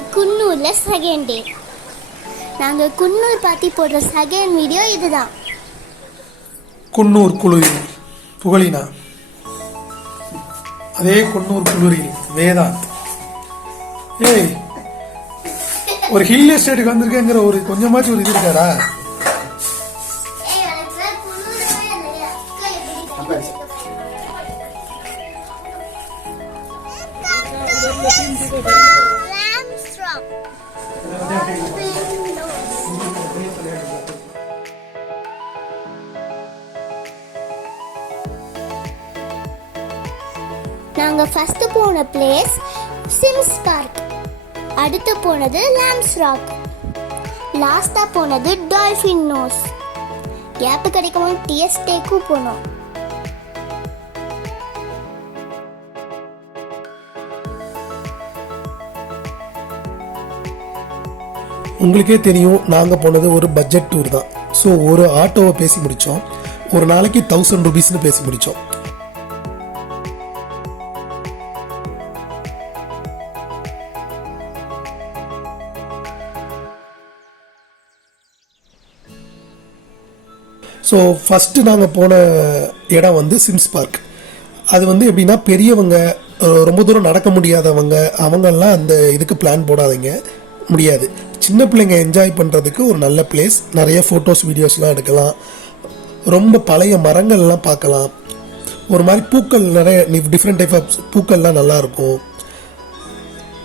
இது குன்னூரில் second day. நாங்கள் குன்னூர் பற்றி போடுற செகண்ட் வீடியோ இதுதான். குன்னூர் குளிரில் புகழினா, அதே குன்னூர் குளிரில் வேதாந்த். ஏய், ஒரு ஹில் எஸ்டேட்டுக்கு வந்திருக்கேங்கிற ஒரு கொஞ்சமாச்சும் ஒரு இது இருக்காரா? நாங்கள் ஃபஸ்ட்டு போன பிளேஸ் சிம்ஸ் பார்க், அடுத்து போனது லாம்ஸ் ராக், லாஸ்ட்டாக போனது டால்ஃபின் நோஸ். கேப்பு கிடைக்கும் டிஎஸ்டேக்கும் போனோம். உங்களுக்கே தெரியும், நாங்கள் போனது ஒரு பட்ஜெட் டூர் தான். ஸோ ஒரு ஆட்டோவை பேசி முடித்தோம். ஒரு நாளைக்கு 1000 rupeesனு பேசி முடித்தோம். ஸோ ஃபஸ்ட்டு நாங்கள் போன இடம் வந்து சிம்ஸ் பார்க். அது வந்து எப்படின்னா, பெரியவங்க ரொம்ப தூரம் நடக்க முடியாதவங்க அவங்கெல்லாம் அந்த இதுக்கு பிளான் போடாதீங்க, முடியாது. சின்ன பிள்ளைங்க என்ஜாய் பண்ணுறதுக்கு ஒரு நல்ல பிளேஸ். நிறைய ஃபோட்டோஸ் வீடியோஸ்லாம் எடுக்கலாம். ரொம்ப பழைய மரங்கள்லாம் பார்க்கலாம். ஒரு மாதிரி பூக்கள், நிறைய டிஃப்ரெண்ட் டைப் ஆஃப் பூக்கள்லாம் நல்லாயிருக்கும்.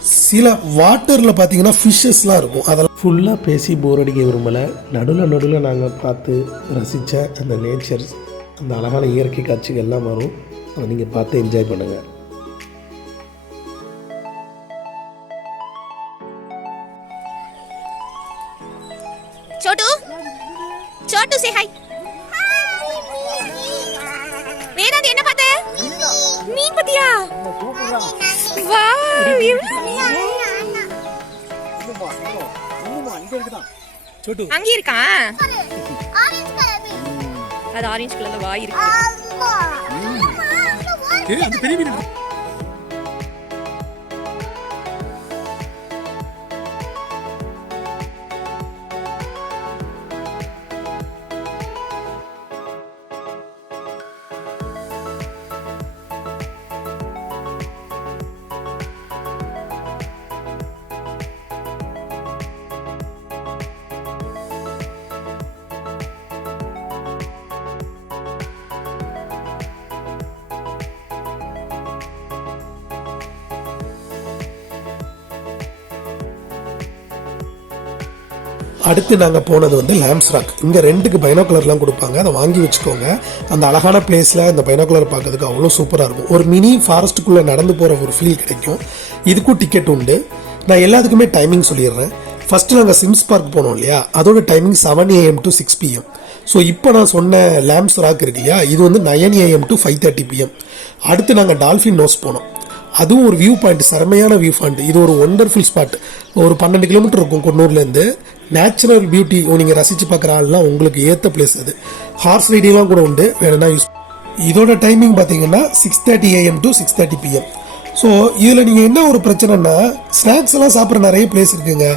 சில வாட்டரில் பார்த்தீங்கன்னா ஃபிஷ்ஷஸ்லாம் இருக்கும். அதெல்லாம் ஃபுல்லாக பேசி போர் அடிக்க விரும்பலை. நடுவில் நாங்கள் பார்த்து ரசித்த அந்த நேச்சர்ஸ், அந்த அழகான இயற்கை காட்சிகள்லாம் வரும். அதை நீங்கள் பார்த்து என்ஜாய் பண்ணுங்கள். छोटू, छोटू से हाय. வேதாந்த் என்ன பார்த்த? மீன் பத்தியா? வாவ், அங்க இருக்கா? அது ஆரஞ்சு கலர்ல வாய் இருக்கு. அந்த பெரிய மீன். அடுத்து நாங்கள் போனது வந்து லாம்ஸ் ராக். இங்கே ரெண்டுக்கு பைனாகுலர்லாம் கொடுப்பாங்க, அதை வாங்கி வச்சுக்கோங்க. அந்த அழகான பிளேஸில் அந்த பைனாகுலர் பார்க்கறதுக்கு அவ்வளோ சூப்பராக இருக்கும். ஒரு மினி ஃபாரஸ்ட்டுக்குள்ளே நடந்து போகிற ஒரு ஃபீல் கிடைக்கும். இதுக்கும் டிக்கெட் உண்டு. நான் எல்லாத்துக்குமே டைமிங் சொல்லிடுறேன். ஃபஸ்ட்டு நாங்கள் சிம்ஸ் பார்க் போனோம் இல்லையா, அதோட timing 7 AM to 6 PM. So இப்போ நான் சொன்ன லாம்ஸ் ராக் இருக்கு இல்லையா, இது வந்து 9 AM to 5:30 PM. அடுத்து நாங்கள் டால்ஃபின் நோஸ் போனோம். அதுவும் ஒரு வியூ பாயிண்ட், செரமையான வியூ பாயிண்ட். இது ஒரு ஒண்டர்ஃபுல் ஸ்பாட். ஒரு 12 கிலோமீட்டர் இருக்கும் குன்னூர்லேருந்து. நேச்சுரல் பியூட்டி நீங்கள் ரசித்து பார்க்குற ஆள்லாம் உங்களுக்கு ஏற்ற பிளேஸ் அது. ஹார்ஸ் ரைடிங்லாம் கூட உண்டு, வேணும்னா யூஸ். இதோட டைமிங் பார்த்தீங்கன்னா 6:30 AM to 6:30 PM. ஸோ இதில் நீங்கள் என்ன ஒரு பிரச்சனைனா, ஸ்நாக்ஸ் எல்லாம் சாப்பிட்ற நிறைய பிளேஸ் இருக்குங்க.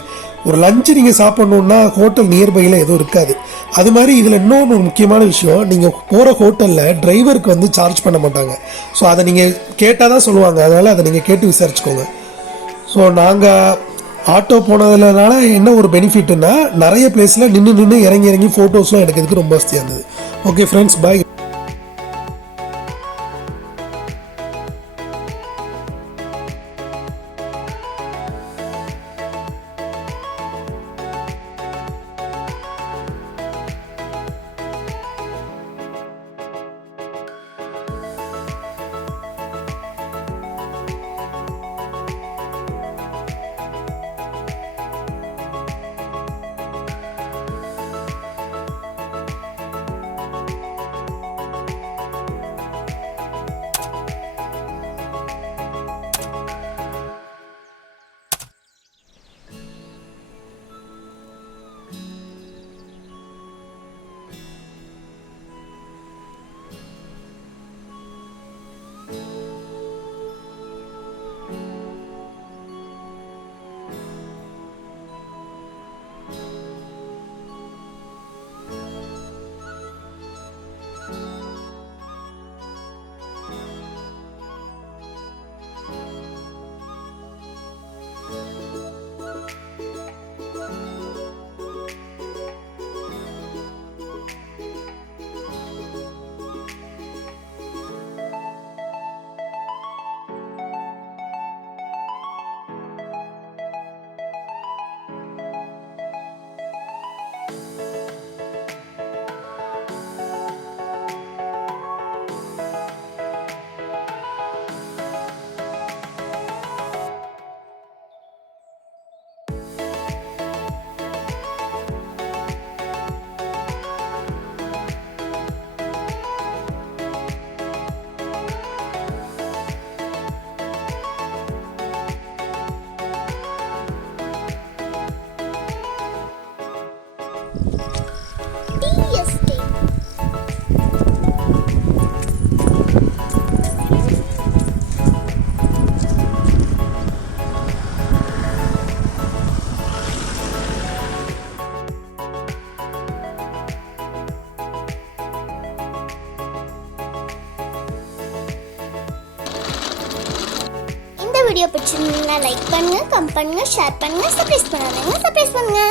ஒரு லஞ்சு நீங்கள் சாப்பிட்ணுன்னா ஹோட்டல் நியர்பையில் எதுவும் இருக்காது. அது மாதிரி இதில் இன்னொன்று ஒரு முக்கியமான விஷயம், நீங்கள் போகிற ஹோட்டலில் டிரைவருக்கு வந்து சார்ஜ் பண்ண மாட்டாங்க. ஸோ அதை நீங்கள் கேட்டால் தான் சொல்லுவாங்க. அதனால் அதை நீங்கள் கேட்டு விசாரிச்சுக்கோங்க. ஸோ நாங்கள் ஆட்டோ போனதுனால என்ன ஒரு பெனிஃபிட்னா, நிறைய பிளேஸில் நின்று இறங்கி ஃபோட்டோஸ்லாம் எடுக்கிறதுக்கு ரொம்ப வசதியாக இருந்தது. ஓகே ஃப்ரெண்ட்ஸ், பாய். Tea estate. இந்த வீடியோ பிடிச்சிருந்தா லைக் பண்ணுங்க, கமெண்ட் பண்ணுங்க, ஷேர் பண்ணுங்க, சப்ஸ்கிரைப் பண்ணுங்க.